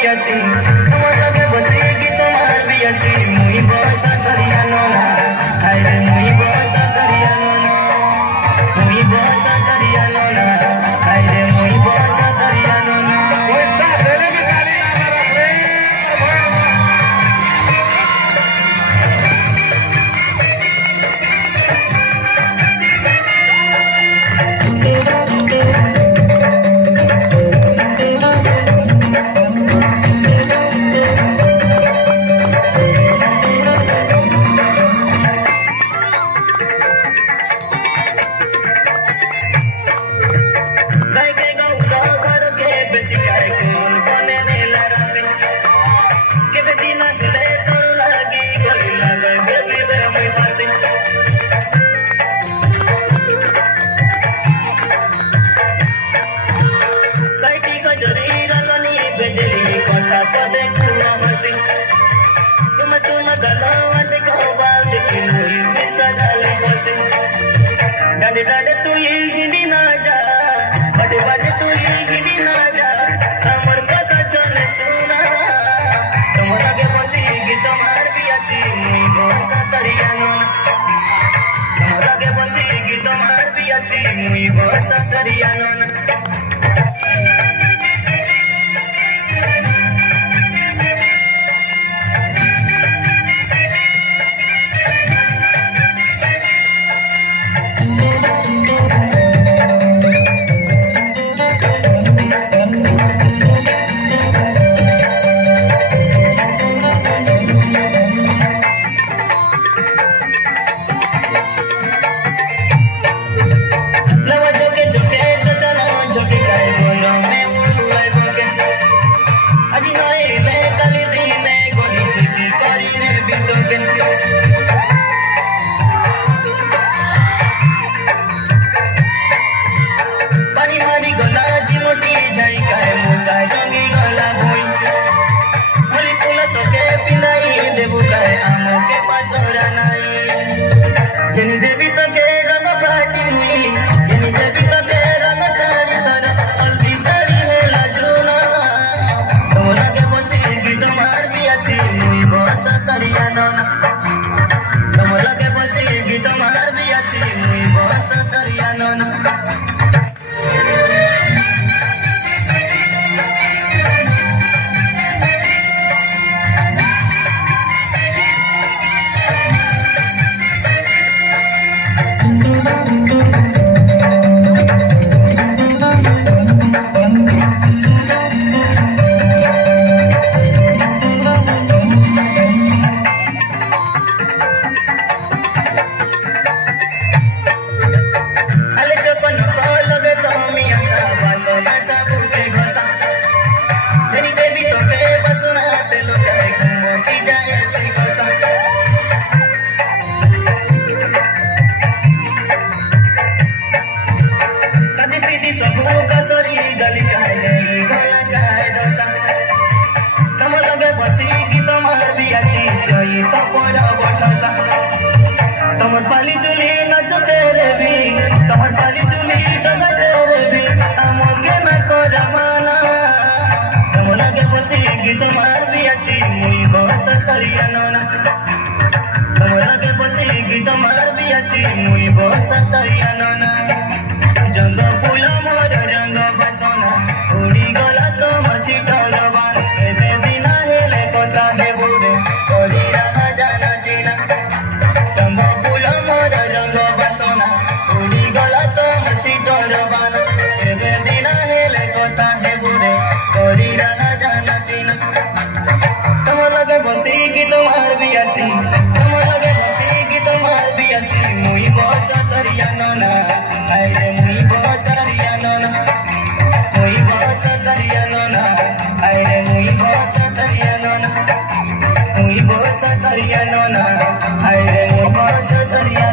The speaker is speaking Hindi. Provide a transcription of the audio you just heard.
बियाची तुम लगे बसी गीत मार बियाची मुई बस तरिया नोना हाय रे मुई बस तरिया नोना मुई बस तरिया नोना हाय रे मुई बस तरिया नोना डांडे डांडे तू ये हिंदी ना जा बड़े बड़े तू ये हिंदी ना जा हमर पता चले सुना तुम लगे बसी गीत मार बियाची मुई बस तरिया नोना तुम लगे बसी गीत मार बियाची मुई बस तरिया नोना तमर पाली चुली नच तेरे भी तमर पाली चुली डगा तेरे भी आमके न कर माना तम लगे बसी गीत मार बियाची मुई बस तरिया नोना तम लगे बसी गीत मार बियाची मुई बस तरिया नोना जंग फूल मोर रंग बसना उड़ी गला तमर चिटर बान एबे दिना हेले कथा हे बुरे करी रहा जाना जीना जंग फूल मोर रंग बसना उड़ी गला तमर चिटर बान एबे दिना हेले कथा हे बुरे करी रहा जाना जीना तम लगे बसी गीत मार बियाची तम लगे बसी गीत मार बियाची मुई बस तरिया नोना हाय रे मुई बस तरिया नोना मुई बस तरिया नोना हाय रे मुई बस तरिया नोना मुई बस तरिया नोना हाय रे मुई बस तरिया